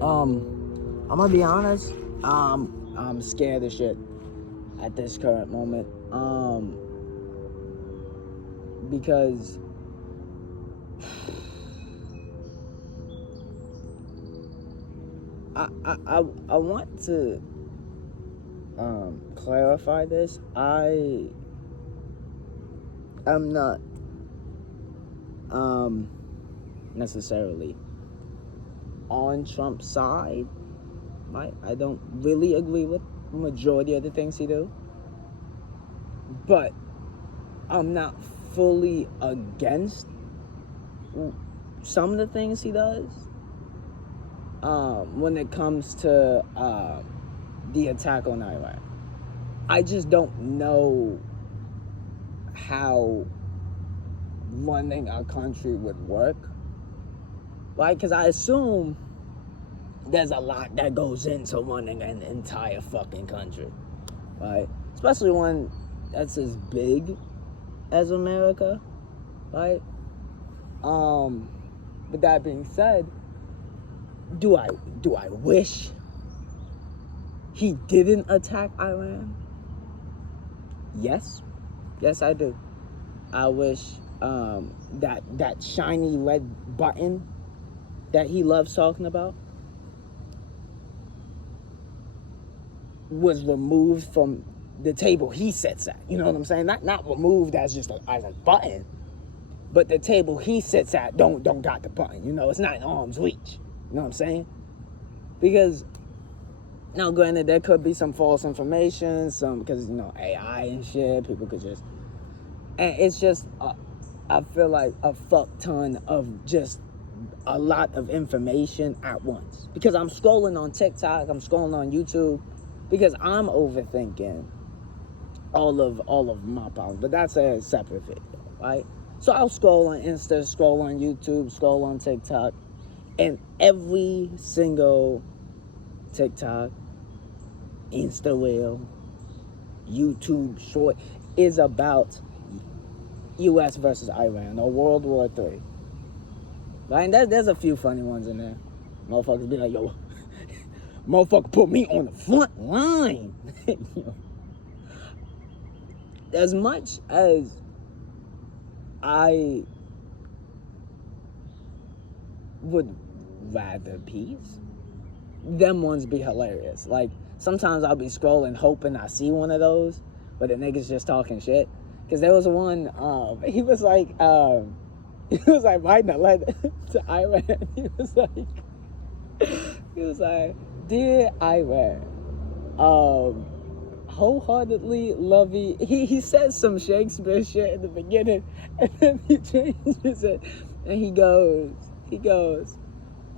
I'm gonna be honest. I'm scared of shit at this current moment. Because I want to clarify this. I am not necessarily on Trump's side. Right? I don't really agree with the majority of the things he do, but I'm not fully against some of the things he does. When it comes to the attack on Iran, I just don't know how running a country would work, right? Because I assume there's a lot that goes into running an entire fucking country, right? Especially one that's as big as America, right? With that being said, do I wish he didn't attack Iran? Yes, I do. I wish that shiny red button that he loves talking about was removed from the table he sits at. You know what I'm saying? Not removed as just as a button, but the table he sits at don't got the button. You know, it's not in arm's reach. You know what I'm saying? Because now, granted, there could be some false information, because AI and shit. People could just, and it's just I feel like a fuck ton of just a lot of information at once. Because I'm scrolling on TikTok, I'm scrolling on YouTube. Because I'm overthinking all of my problems. But that's a separate video, right? So I'll scroll on Insta, scroll on YouTube, scroll on TikTok. And every single TikTok, Insta reel, YouTube short is about U.S. versus Iran or World War III. Right? And there's a few funny ones in there. Motherfuckers be like, yo, motherfucker put me on the front line. As much as I would rather peace, them ones be hilarious. Like, sometimes I'll be scrolling hoping I see one of those, but the niggas just talking shit. Because there was one, he was like writing a letter to Iran. He was like, dear Iran, wholeheartedly love you. He said some Shakespeare shit in the beginning, and then he changes it, and he goes,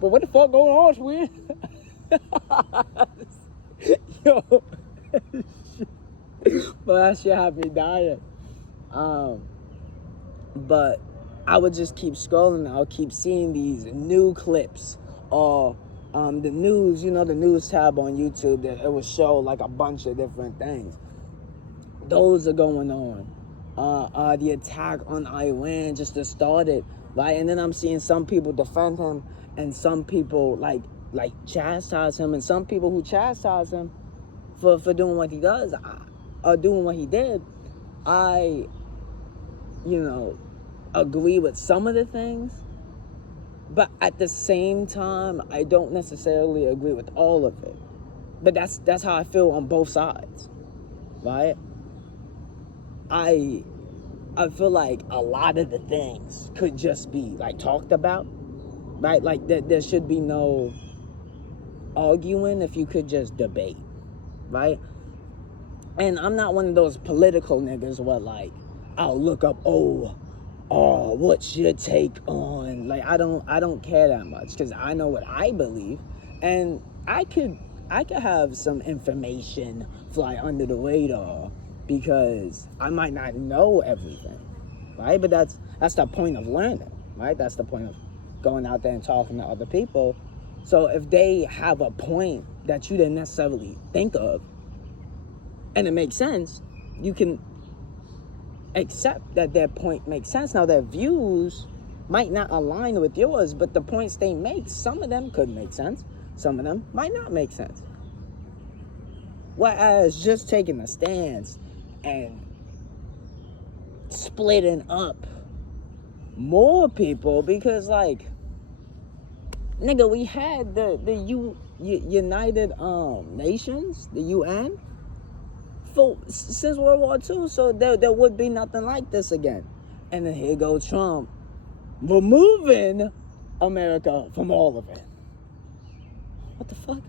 but what the fuck going on, Swin? Yo, but that shit had me dying. But I would just keep scrolling. I'll keep seeing these new clips or the news, the news tab on YouTube, that it will show like a bunch of different things. Those are going on. The attack on Iran just started, right? And then I'm seeing some people defend him and some people like chastise him, and some people who chastise him for doing what he does or doing what he did. I, agree with some of the things, but at the same time, I don't necessarily agree with all of it. But that's how I feel on both sides, right? I feel like a lot of the things could just be like talked about, right? Like there should be no arguing if you could just debate, right? And I'm not one of those political niggas where like I'll look up, what's your take on, like I don't care that much, because I know what I believe, and I could have some information fly under the radar because I might not know everything, right? But that's the point of learning, right? That's the point of going out there and talking to other people. So if they have a point that you didn't necessarily think of, and it makes sense, you can accept that their point makes sense. Now, their views might not align with yours, but the points they make, some of them could make sense. some of them might not make sense. Whereas just taking a stance and splitting up more people, because like, nigga, we had the United Nations, the UN, since World War II, so there would be nothing like this again. And then here goes Trump removing America from all of it. What the fuck?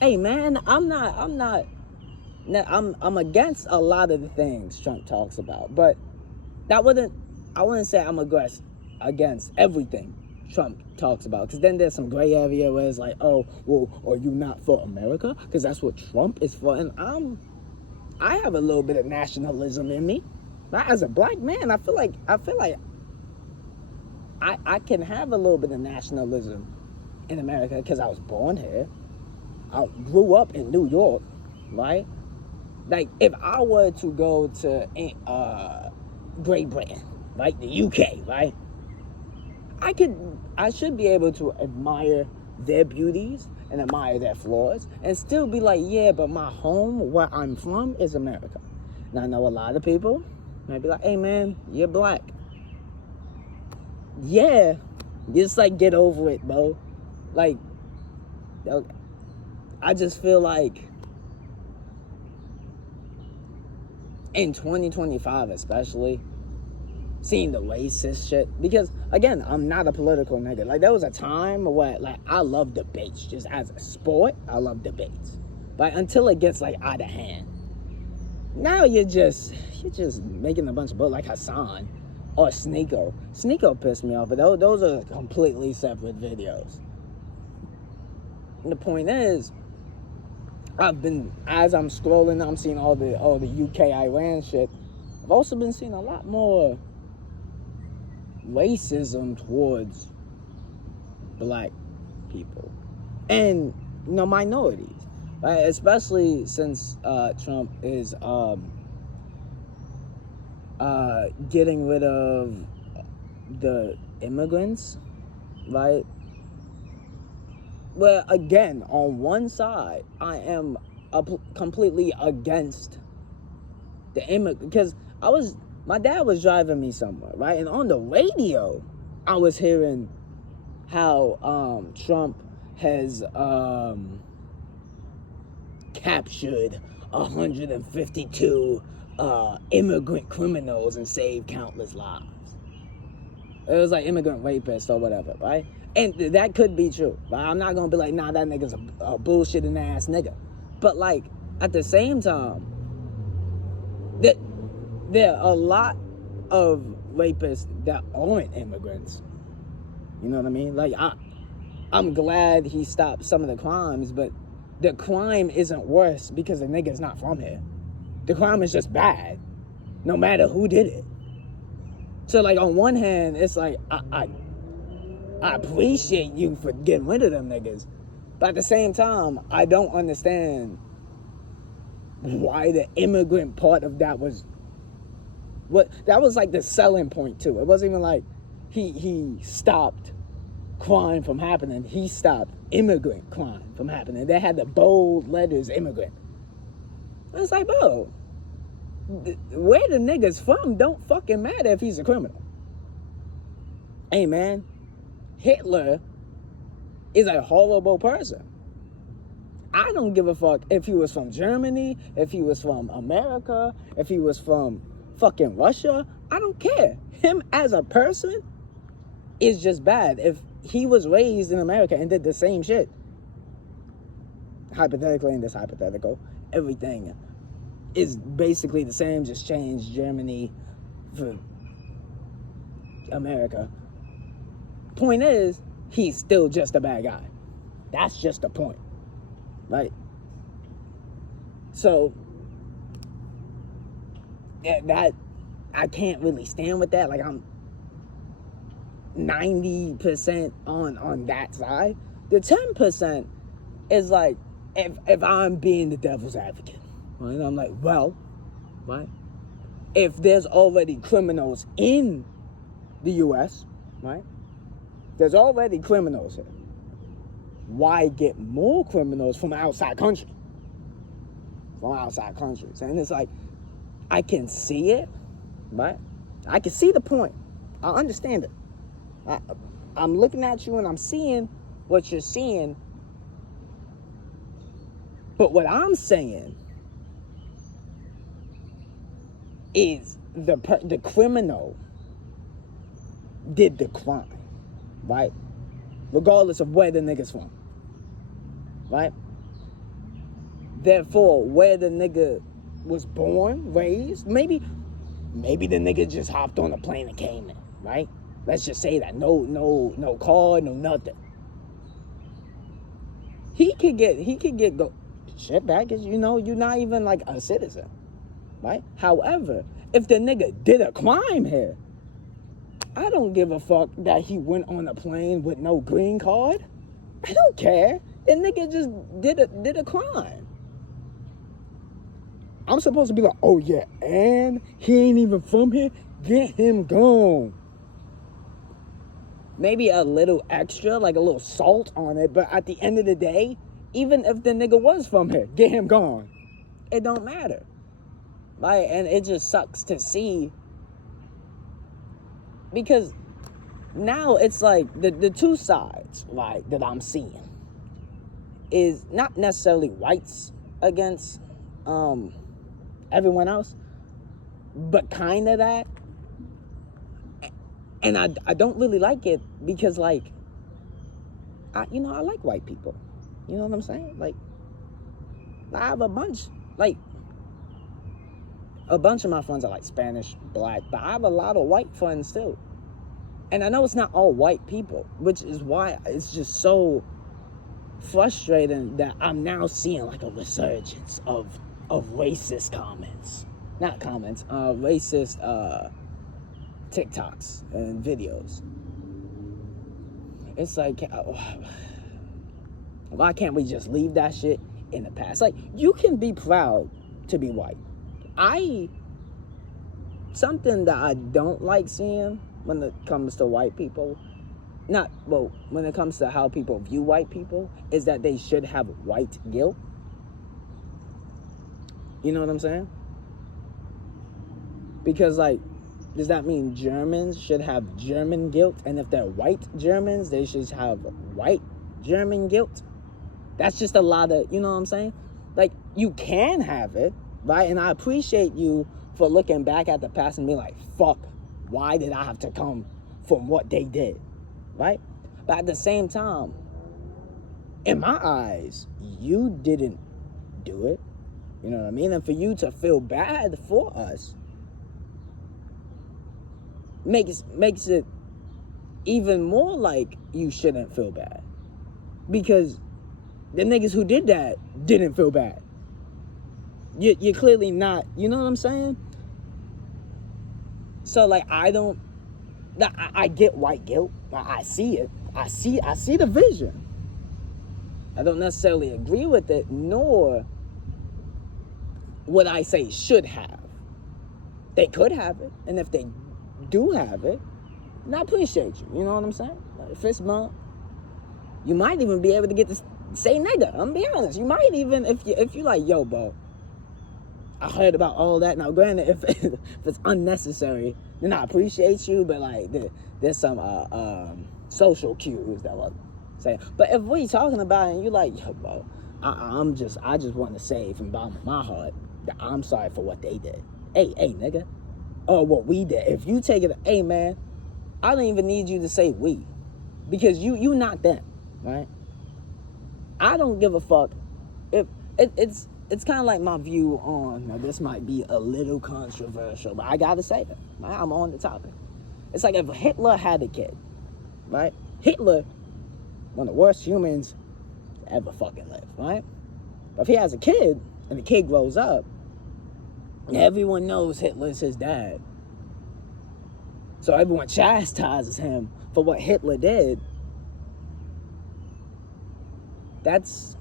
Hey man, I'm against a lot of the things Trump talks about, but I wouldn't say I'm against everything Trump talks about, because then there's some gray area where it's like, oh, well, are you not for America? Because that's what Trump is for. And I have a little bit of nationalism in me. As a black man, I feel like I can have a little bit of nationalism in America because I was born here. I grew up in New York, right? Like, if I were to go to Great Britain, right, the UK, right, I should be able to admire their beauties and admire their flaws and still be like, yeah, but my home, where I'm from, is America. Now, I know a lot of people might be like, hey, man, you're black. Yeah, just, like, get over it, bro. Like, I just feel like in 2025 especially, seeing the racist shit, because again, I'm not a political nigga. Like, there was a time where, like, I love debates just as a sport. I love debates, but until it gets like out of hand, now you're just making a bunch of bull, like Hassan or Sneeko. Sneeko pissed me off, but those are completely separate videos. And the point is, as I'm scrolling, I'm seeing all the UK Iran shit. I've also been seeing a lot more racism towards black people and, you know, minorities, right? Especially since Trump is getting rid of the immigrants, right? Well, again, on one side, I am completely against the immigrant, because my dad was driving me somewhere, right? And on the radio, I was hearing how Trump has captured 152 immigrant criminals and saved countless lives. It was like immigrant rapists or whatever, right? And that could be true, right? I'm not gonna be like, nah, that nigga's a bullshitting ass nigga. But like, at the same time, there are a lot of rapists that aren't immigrants. You know what I mean? Like, I'm glad he stopped some of the crimes, but the crime isn't worse because the nigga's not from here. The crime is just bad, no matter who did it. So, like, on one hand, it's like, I appreciate you for getting rid of them niggas. But at the same time, I don't understand why the immigrant part of that was... that was like the selling point too. It wasn't even like he stopped crime from happening. He stopped immigrant crime from happening. They had the bold letters, immigrant. It's like, bro, where the nigga's from don't fucking matter if he's a criminal. Hey, man, Hitler is a horrible person. I don't give a fuck if he was from Germany, if he was from America, if he was from fucking Russia. I don't care. Him as a person is just bad. If he was raised in America and did the same shit, hypothetically, in this hypothetical, everything is basically the same, just change Germany for America. Point is, he's still just a bad guy. That's just the point, right? So, yeah, that, I can't really stand with that. Like, I'm 90% on that side. The 10% is like, if I'm being the devil's advocate, right? I'm like, well, right? If there's already criminals in the U.S., right? There's already criminals here. why get more criminals from outside country? From outside countries. And it's like, I can see it, right? I can see the point. I understand it. I'm looking at you and I'm seeing what you're seeing. But what I'm saying is the criminal did the crime, right? Regardless of where the nigga's from, right? Therefore, where the nigga was born, raised, maybe the nigga just hopped on a plane and came in, right? Let's just say that. No car, no nothing. He could get go shit back, because you're not even like a citizen, right? However, if the nigga did a crime here, I don't give a fuck that he went on a plane with no green card. I don't care. The nigga just did a crime. I'm supposed to be like, oh yeah, and he ain't even from here? Get him gone. Maybe a little extra, like a little salt on it, but at the end of the day, even if the nigga was from here, get him gone. It don't matter. Right? And it just sucks to see, because now it's like the two sides, like, that I'm seeing is not necessarily whites against everyone else, but kind of that. And I don't really like it, because like, I like white people. You know what I'm saying? Like, I have a bunch of my friends are like Spanish, black, but I have a lot of white friends too. And I know it's not all white people, which is why it's just so frustrating that I'm now seeing like a resurgence of racist comments. Not comments, racist TikToks and videos. It's like, why can't we just leave that shit in the past? Like, you can be proud to be white. Something that I don't like seeing when it comes to white people, when it comes to how people view white people, is that they should have white guilt. You know what I'm saying? Because, like, does that mean Germans should have German guilt? And if they're white Germans, they should have white German guilt? That's just a lot of, you know what I'm saying? Like, you can have it, right? And I appreciate you for looking back at the past and being like, fuck, why did I have to come from what they did, right? But at the same time, in my eyes, you didn't do it. You know what I mean? And for you to feel bad for us makes it even more like you shouldn't feel bad. Because the niggas who did that didn't feel bad. You're clearly not, you know what I'm saying? So, like, I get white guilt. I see it. I see the vision. I don't necessarily agree with it, nor would I say should have. They could have it, and if they do have it, then I appreciate you. You know what I'm saying? Like, fist bump. You might even be able to get to say nigga. I'm gonna be honest. You might even, if you like, yo, bro, I heard about all that. Now, granted, if it's unnecessary, then I appreciate you, but like, there's some social cues that was saying. But if we talking about it and you like, yo, bro, I just want to say from the bottom of my heart that I'm sorry for what they did. Hey, nigga. Or what we did. If you take it, hey, man, I don't even need you to say we. Because you not them, right? I don't give a fuck if it's kind of like my view on, now this might be a little controversial, but I gotta say it, right? I'm on the topic. It's like if Hitler had a kid, right? Hitler, one of the worst humans to ever fucking live, right? But if he has a kid and the kid grows up, everyone knows Hitler's his dad. So everyone chastises him for what Hitler did. That's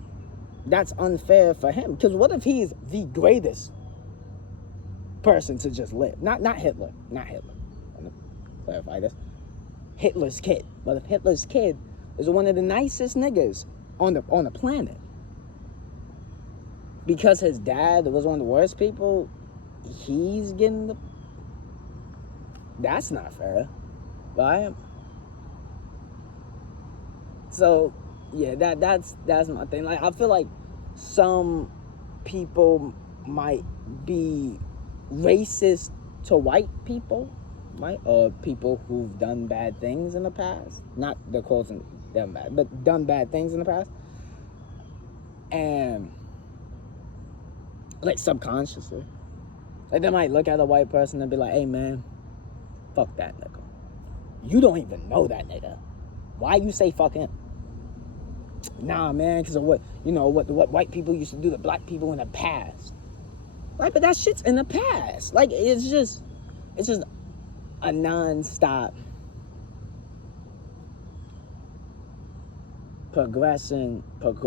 unfair for him. Because what if he's the greatest person to just live? Not Hitler. Not Hitler. Let me clarify this. Hitler's kid. But if Hitler's kid is one of the nicest niggas on the planet. Because his dad was one of the worst people, he's getting the... That's not fair, right? So, yeah, that's my thing. Like, I feel like some people might be racist to white people, right? Or people who've done bad things in the past. Not the causing them bad, but done bad things in the past. And, like, subconsciously. Like, they might look at a white person and be like, hey, man, fuck that nigga. You don't even know that nigga. Why you say fuck him? Nah, man, because of what white people used to do to black people in the past. Right, but that shit's in the past. Like, it's just a non-stop progression of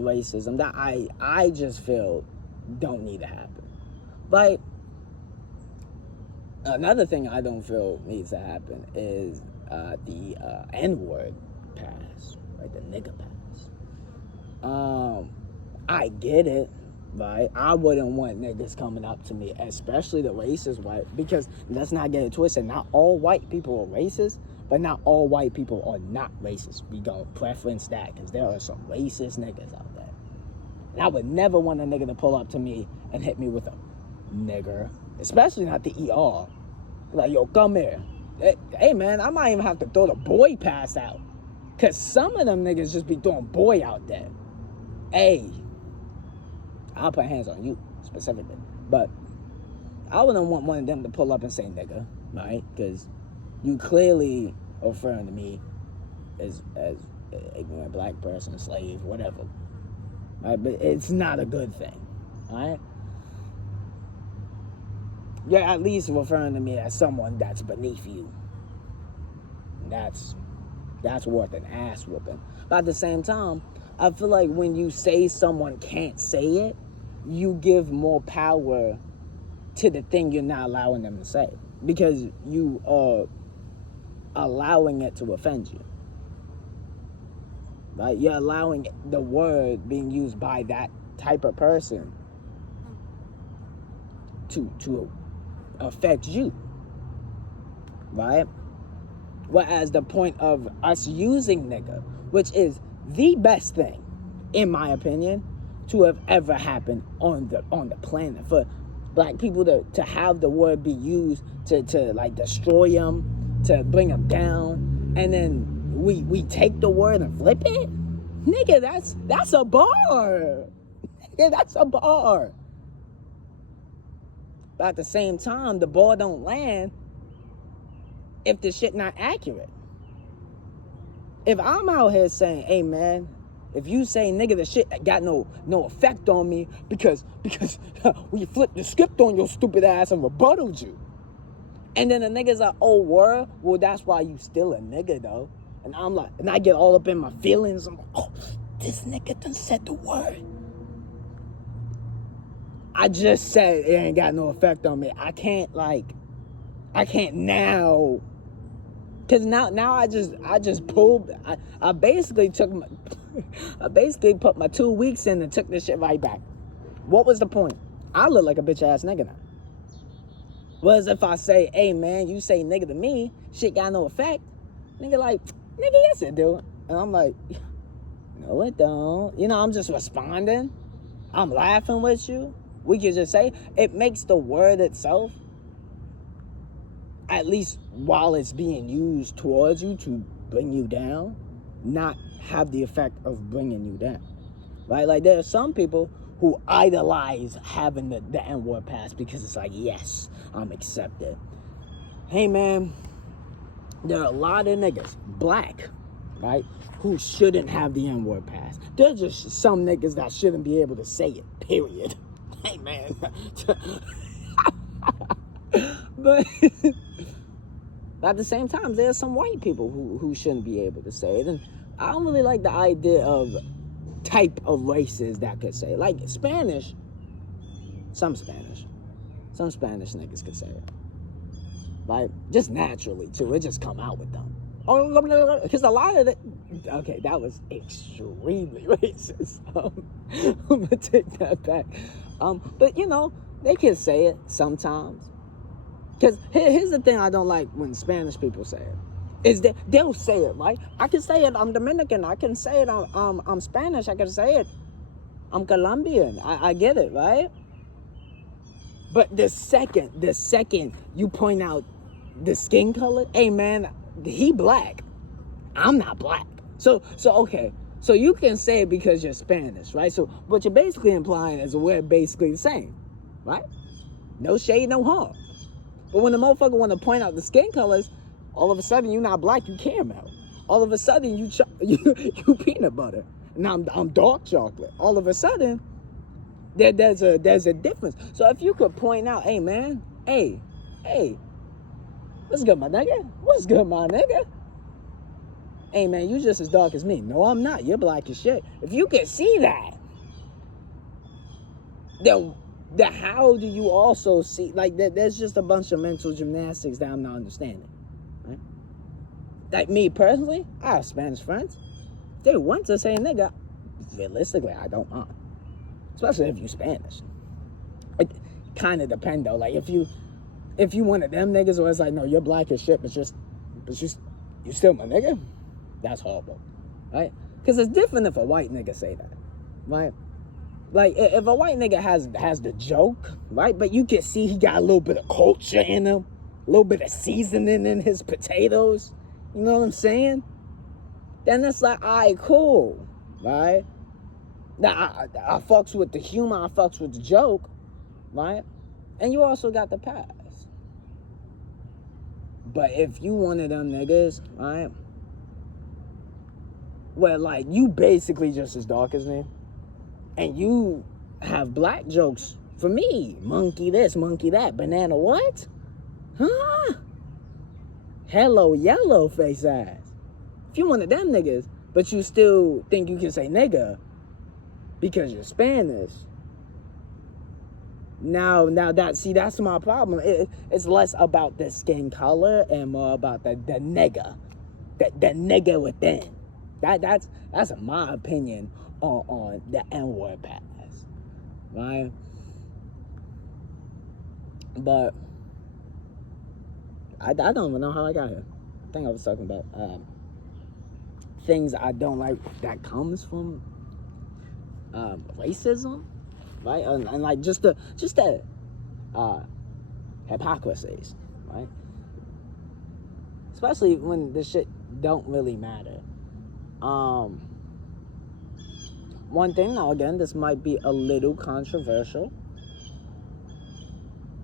racism that I just feel don't need to happen. Like, another thing I don't feel needs to happen is the N-word pass, right? The nigga pass. I get it, right? I wouldn't want niggas coming up to me, especially the racist white, because let's not get it twisted. Not all white people are racist, but not all white people are not racist. We gonna preference that, because there are some racist niggas out there. And I would never want a nigga to pull up to me and hit me with a nigger, especially not the ER. Like, yo, come here. Hey, man, I might even have to throw the boy pass out, because some of them niggas just be throwing boy out there. Hey, I'll put hands on you specifically, but I wouldn't want one of them to pull up and say nigga, right? Because you clearly are referring to me as a ignorant black person, slave, whatever, right? But it's not a good thing, right? You're at least referring to me as someone that's beneath you. That's worth an ass whooping. But at the same time, I feel like when you say someone can't say it, you give more power to the thing you're not allowing them to say, because you are allowing it to offend you. Right? You're allowing the word being used by that type of person to affect you. Right? Whereas the point of us using nigga, which is the best thing, in my opinion, to have ever happened on the planet, for black people to have the word be used to like destroy them, to bring them down, and then we take the word and flip it, nigga, that's a bar. Nigga, that's a bar. But at the same time, the ball don't land if the shit not accurate. If I'm out here saying, hey, man, if you say nigga, the shit got no effect on me because we flipped the script on your stupid ass and rebutted you. And then the niggas are, oh, word? Well, that's why you still a nigga, though. And I'm like, and I get all up in my feelings. I'm like, oh, this nigga done said the word. I just said it ain't got no effect on me. I can't now. Cause now I just pulled. I basically put my 2 weeks in and took this shit right back. What was the point? I look like a bitch ass nigga now. Whereas if I say, hey man, you say nigga to me, shit got no effect. Nigga like, nigga, yes it do. And I'm like, no it don't. You know, I'm just responding. I'm laughing with you. We can just say, it makes the word itself, at least while it's being used towards you to bring you down, not have the effect of bringing you down, right? Like, there are some people who idolize having the N-word pass because it's like, yes, I'm accepted. Hey, man, there are a lot of niggas, black, right, who shouldn't have the N-word pass. There's just some niggas that shouldn't be able to say it, period. Hey, man. But at the same time, there's some white people who shouldn't be able to say it. And I don't really like the idea of type of races that could say it. Like Spanish, some Spanish niggas could say it. Like, just naturally, too. It just come out with them. Because a lot of it, Okay, that was extremely racist. I'm gonna take that back. But you know, they can say it sometimes. Cause here's the thing I don't like when Spanish people say it. Is that they'll say it, right? I can say it, I'm Dominican, I can say it, I'm Spanish, I can say it, I'm Colombian, I get it, right? But the second you point out the skin color, hey man, he black, I'm not black. So okay, so you can say it because you're Spanish, right? So what you're basically implying is we're basically the same, right? No shade, no harm. But when the motherfucker want to point out the skin colors, all of a sudden you're not black, you caramel. All of a sudden you peanut butter, and I'm dark chocolate. All of a sudden there's a difference. So if you could point out, hey man, hey, what's good, my nigga? What's good, my nigga? Hey man, you just as dark as me. No, I'm not. You're black as shit. If you can see that, then how do you also see, like, there's just a bunch of mental gymnastics that I'm not understanding, right? Like me personally, I have Spanish friends. If they want to say nigga, realistically, I don't mind. Especially if you Spanish. It kind of depend though. Like if you one of them niggas where it's like, no, you're black as shit, but you still my nigga, that's horrible, right? Because it's different if a white nigga say that, right? Like, if a white nigga has the joke, right? But you can see he got a little bit of culture in him, a little bit of seasoning in his potatoes. You know what I'm saying? Then it's like, all right, cool, right? Now, I fucks with the humor, I fucks with the joke, right? And you also got the pass. But if you one of them niggas, right? Where, like, you basically just as dark as me, and you have black jokes for me. Monkey this, monkey that. Banana what? Huh? Hello, yellow face ass. If you one of them niggas, but you still think you can say nigga because you're Spanish. Now that's my problem. It's less about the skin color and more about the nigga. The nigga within. That's my opinion on the N-word pass, right? But I don't even know how I got here. I think I was talking about things I don't like that comes from racism, right? And like just the hypocrisies, right? Especially when the shit don't really matter. One thing, now again, this might be a little controversial,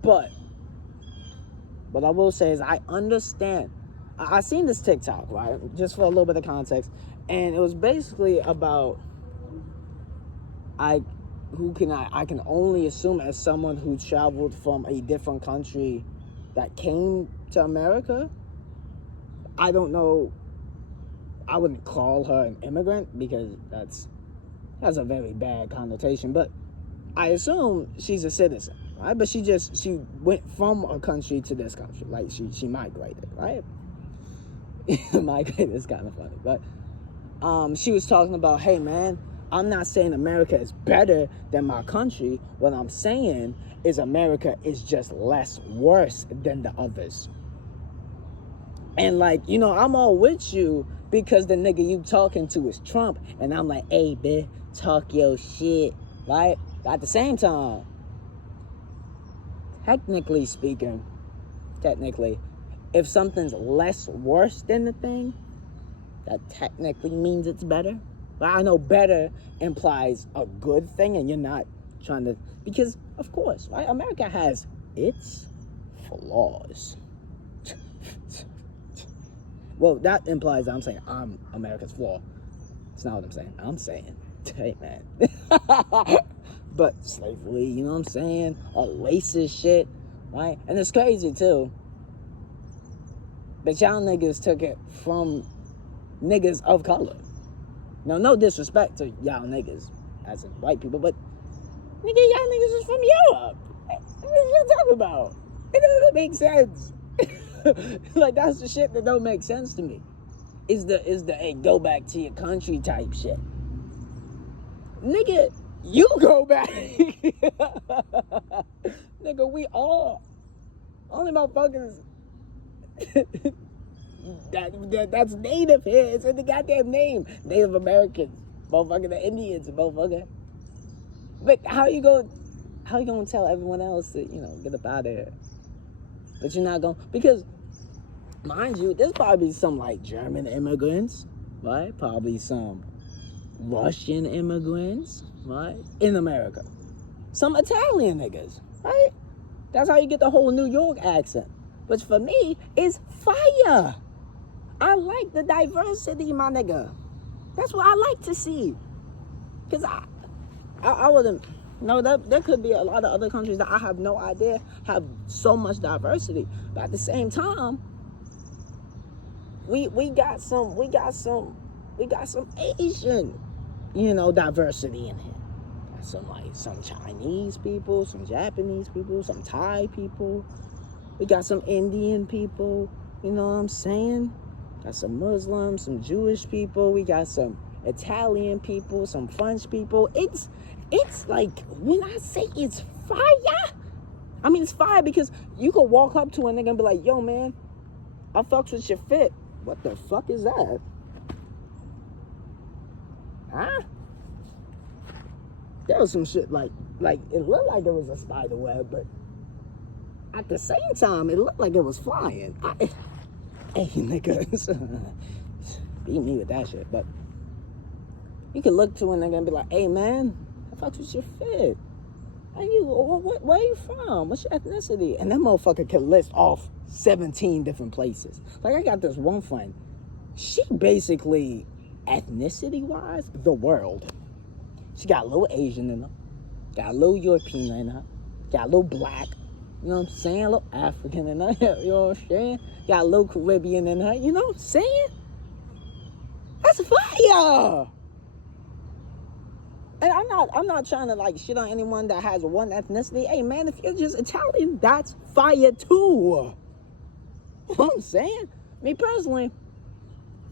but what I will say is I understand. I seen this TikTok, right? Just for a little bit of context, and it was basically about I can only assume as someone who traveled from a different country that came to America. I don't know. I wouldn't call her an immigrant because that's a very bad connotation, but I assume she's a citizen, right? But she went from a country to this country, like she migrated, right? Migrated is kind of funny, but she was talking about, hey man, I'm not saying America is better than my country. What I'm saying is America is just less worse than the others. And like, you know, I'm all with you because the nigga you talking to is Trump, and I'm like, hey bitch, talk your shit, right? But at the same time, technically speaking, if something's less worse than the thing, that technically means it's better. But I know better implies a good thing, and you're not trying to, because of course, right? America has its flaws. Well, that implies I'm saying I'm America's flaw. It's not what I'm saying. I'm saying, hey man. But slavery, you know what I'm saying? All racist shit, right? And it's crazy too. But y'all niggas took it from niggas of color. Now, no disrespect to y'all niggas as in white people, but nigga, y'all niggas is from Europe. What are you talking about? It doesn't make sense. Like, that's the shit that don't make sense to me. is the hey, go back to your country type shit. Nigga, you go back. Nigga, we all only motherfuckers that's native here. It's in the goddamn name. Native Americans, motherfucker, the Indians, motherfucker. But how you gonna tell everyone else to, get up out of here? But you're not gonna, because mind you, there's probably some like German immigrants, right? Probably some Russian immigrants, right? In America. Some Italian niggas, right? That's how you get the whole New York accent. Which for me is fire. I like the diversity, my nigga. That's what I like to see. Cause I wouldn't know that there could be a lot of other countries that I have no idea have so much diversity. But at the same time, we got some Asian, diversity in here. Some Chinese people, some Japanese people, some Thai people. We got some Indian people, you know what I'm saying? Got some Muslims, some Jewish people. We got some Italian people, some French people. It's like, when I say it's fire, I mean it's fire because you could walk up to a nigga and be like, yo man, I fucks with your fit. What the fuck is that? Huh? There was some shit like it looked like there was a spider web, but at the same time, it looked like it was flying. Hey, niggas, beat me with that shit. But you could look to a nigga and be like, hey, man, I fucked with your fit. Where are you from? What's your ethnicity? And that motherfucker can list off 17 different places. Like, I got this one friend. She basically, ethnicity-wise, the world. She got a little Asian in her. Got a little European in her. Got a little black. You know what I'm saying? A little African in her. You know what I'm saying? Got a little Caribbean in her. You know what I'm saying? That's fire! And I'm not trying to like shit on anyone that has one ethnicity. Hey man, if you're just Italian, that's fire too. You know what I'm saying? Me personally,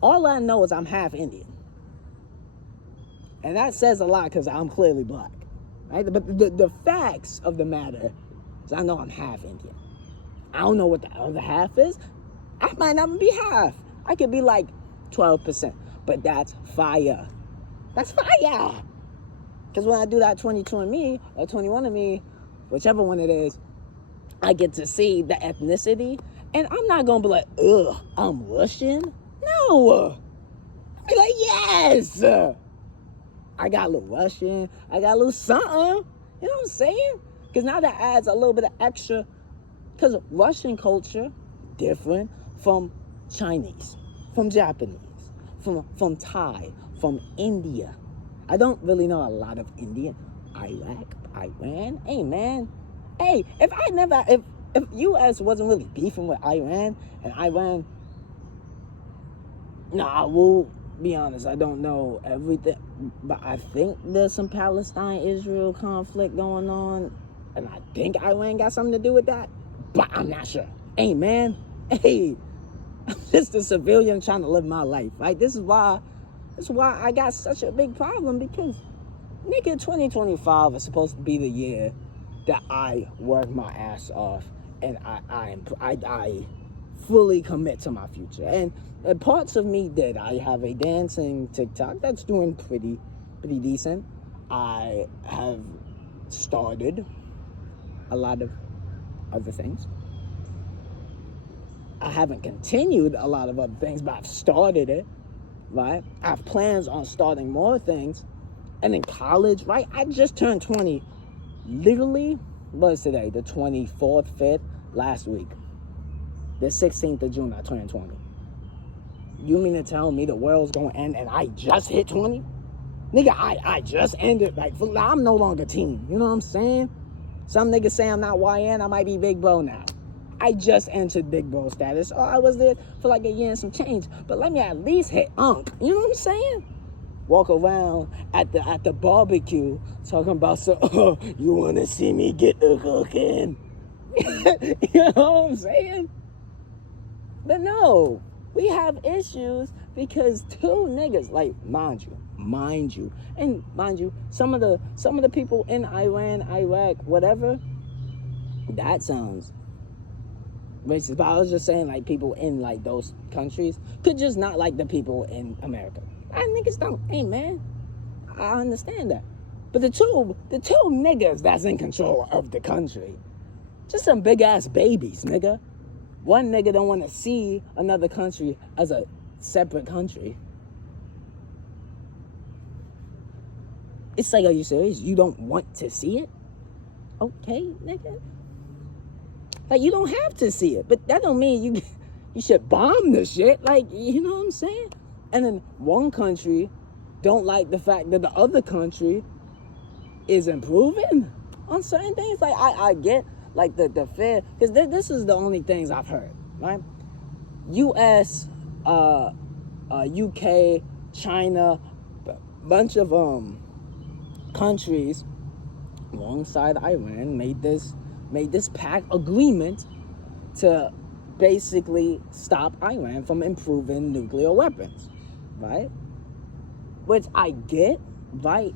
all I know is I'm half Indian. And that says a lot because I'm clearly black. Right? But the facts of the matter is I know I'm half Indian. I don't know what the other half is. I might not be half. I could be like 12%. But that's fire. That's fire. Because when I do that 22andMe or 21andMe, whichever one it is, I get to see the ethnicity. And I'm not going to be like, ugh, I'm Russian. No. I'll be like, yes. I got a little Russian. I got a little something. You know what I'm saying? Because now that adds a little bit of extra. Because Russian culture, different from Chinese, from Japanese, from Thai, from India. I don't really know a lot of Indian. Iraq, Iran. Hey, man. Hey, if U.S. wasn't really beefing with Iran, and Iran, I will be honest, I don't know everything, but I think there's some Palestine-Israel conflict going on, and I think Iran got something to do with that, but I'm not sure. Hey, man. Hey, I'm just a civilian trying to live my life, right? This is why I got such a big problem, because nigga, 2025 is supposed to be the year that I work my ass off and I fully commit to my future. And parts of me did. I have a dancing TikTok that's doing pretty decent. I have started a lot of other things. I haven't continued a lot of other things, but I've started it. Right? I have plans on starting more things. And in college, right? I just turned 20. Literally, what is today? The 24th, 5th, last week. The 16th of June, I turned 20. You mean to tell me the world's gonna end and I just hit 20? Nigga, I just ended. Like, I'm no longer teen. You know what I'm saying? Some niggas say I'm not YN, I might be big bro now. I just entered big bro status. Oh, I was there for like a year and some change. But let me at least hit Unk. You know what I'm saying? Walk around at the barbecue talking about, so, you want to see me get the cooking? You know what I'm saying? But no, we have issues Because two niggas, like, mind you, and mind you, some of the people in Iran, Iraq, whatever, that sounds racist. But I was just saying, like, people in, like, those countries could just not like the people in America. Niggas don't. Hey, man, I understand that. But the two niggas that's in control of the country, just some big ass babies, nigga. One nigga don't want to see another country as a separate country. It's like, are you serious? You don't want to see it? Okay, nigga. Like, you don't have to see it, but that don't mean you should bomb the shit. Like, you know what I'm saying? And then one country don't like the fact that the other country is improving on certain things. Like, I get, like, the fair, because this is the only things I've heard, right? U.S., UK, China, bunch of countries alongside Iran made this pact agreement to basically stop Iran from improving nuclear weapons, right? Which I get, right?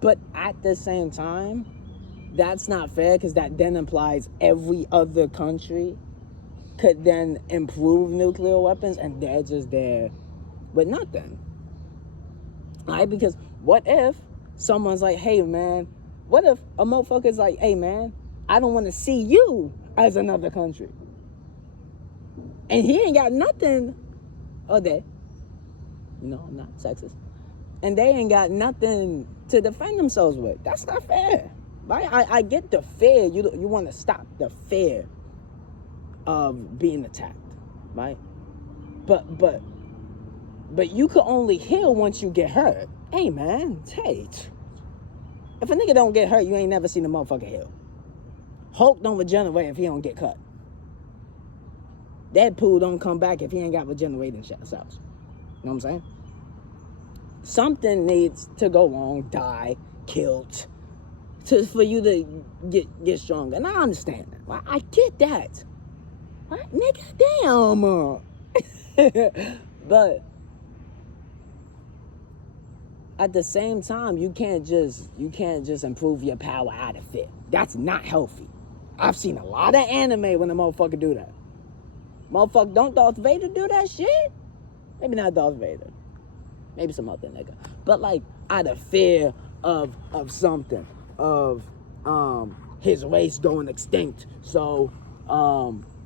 But at the same time, that's not fair, because that then implies every other country could then improve nuclear weapons, and they're just there with nothing, right? Because what if someone's like, hey, man, what if a motherfucker's like, hey, man, I don't want to see you as another country, and he ain't got nothing, or they, I'm not sexist, and they ain't got nothing to defend themselves with. That's not fair, right? I get the fear. You want to stop the fear of being attacked, right? But you could only heal once you get hurt. Hey, man, if a nigga don't get hurt, you ain't never seen a motherfucker heal. Hulk don't regenerate if he don't get cut. Deadpool don't come back if he ain't got regenerating cells. You know what I'm saying? Something needs to go wrong, die, killed, for you to get stronger. And I understand that. Right? I get that. Right? Nigga, damn. But at the same time, you can't just improve your power out of fear. That's not healthy. I've seen a lot of anime when a motherfucker do that. Motherfucker, don't Darth Vader do that shit? Maybe not Darth Vader. Maybe some other nigga. But, like, out of fear of something, of his race going extinct. So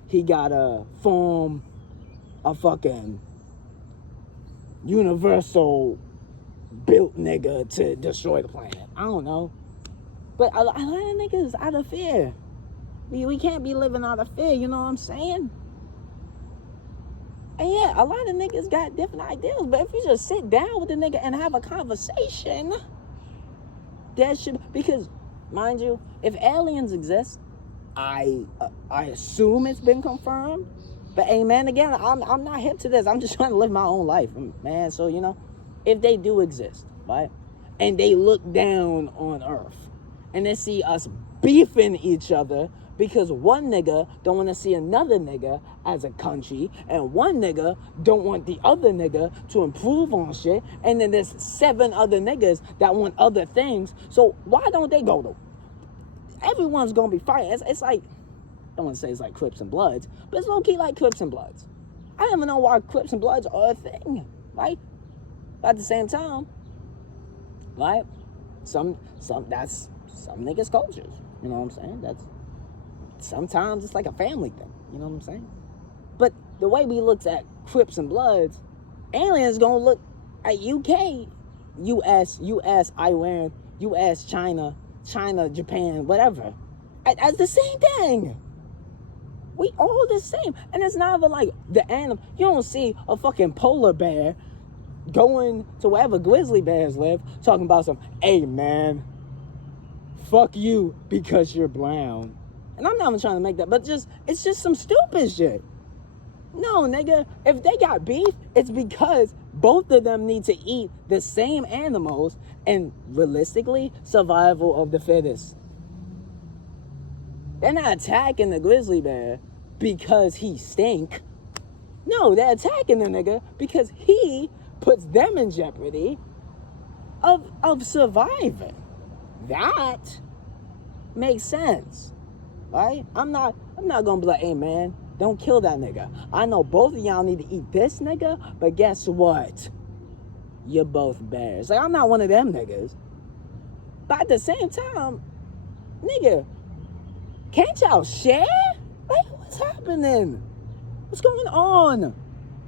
he gotta form a fucking universal built nigga to destroy the planet. I don't know. But a lot of niggas out of fear. We can't be living out of fear, you know what I'm saying? And yeah, a lot of niggas got different ideas, but if you just sit down with the nigga and have a conversation, that should, because, mind you, if aliens exist, I assume it's been confirmed. But hey, man, again, I'm not hip to this. I'm just trying to live my own life, man. So, if they do exist, right, and they look down on Earth, and they see us beefing each other because one nigga don't want to see another nigga as a country, and one nigga don't want the other nigga to improve on shit, and then there's 7 other niggas that want other things. So why don't they go to? Everyone's gonna be fighting. It's like, I don't want to say it's like Crips and Bloods, but it's low-key like Crips and Bloods. I don't even know why Crips and Bloods are a thing, right? But at the same time, right? That's some niggas' cultures. You know what I'm saying? That's sometimes it's like a family thing. You know what I'm saying? But the way we looked at Crips and Bloods, aliens gonna look at UK, US, Iran, US, China, Japan, whatever, as the same thing. We all the same. And it's not even like the animal. You don't see a fucking polar bear going to wherever grizzly bears live talking about some, hey, man, fuck you because you're brown. And I'm not even trying to make that, but it's just some stupid shit. No, nigga, if they got beef, it's because both of them need to eat the same animals and, realistically, survival of the fittest. They're not attacking the grizzly bear because he stink. No, they're attacking the nigga because he puts them in jeopardy of surviving. That makes sense, right? I'm not gonna be like, hey man, don't kill that nigga. I know both of y'all need to eat this nigga, but guess what? You're both bears. Like, I'm not one of them niggas. But at the same time, nigga, can't y'all share? Like, what's happening? What's going on?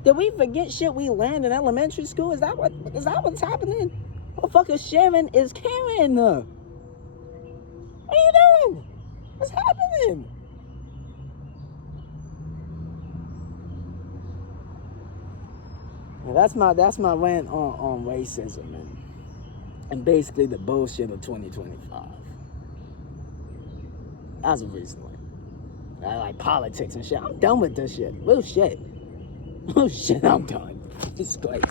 Did we forget shit we learned in elementary school? Is that what's happening? Motherfucker, sharing is caring. What are you doing? What's happening? Well, that's my rant on racism and basically the bullshit of 2025. That's a reason why. I like politics and shit. I'm done with this shit. Real shit. I'm done. It's great.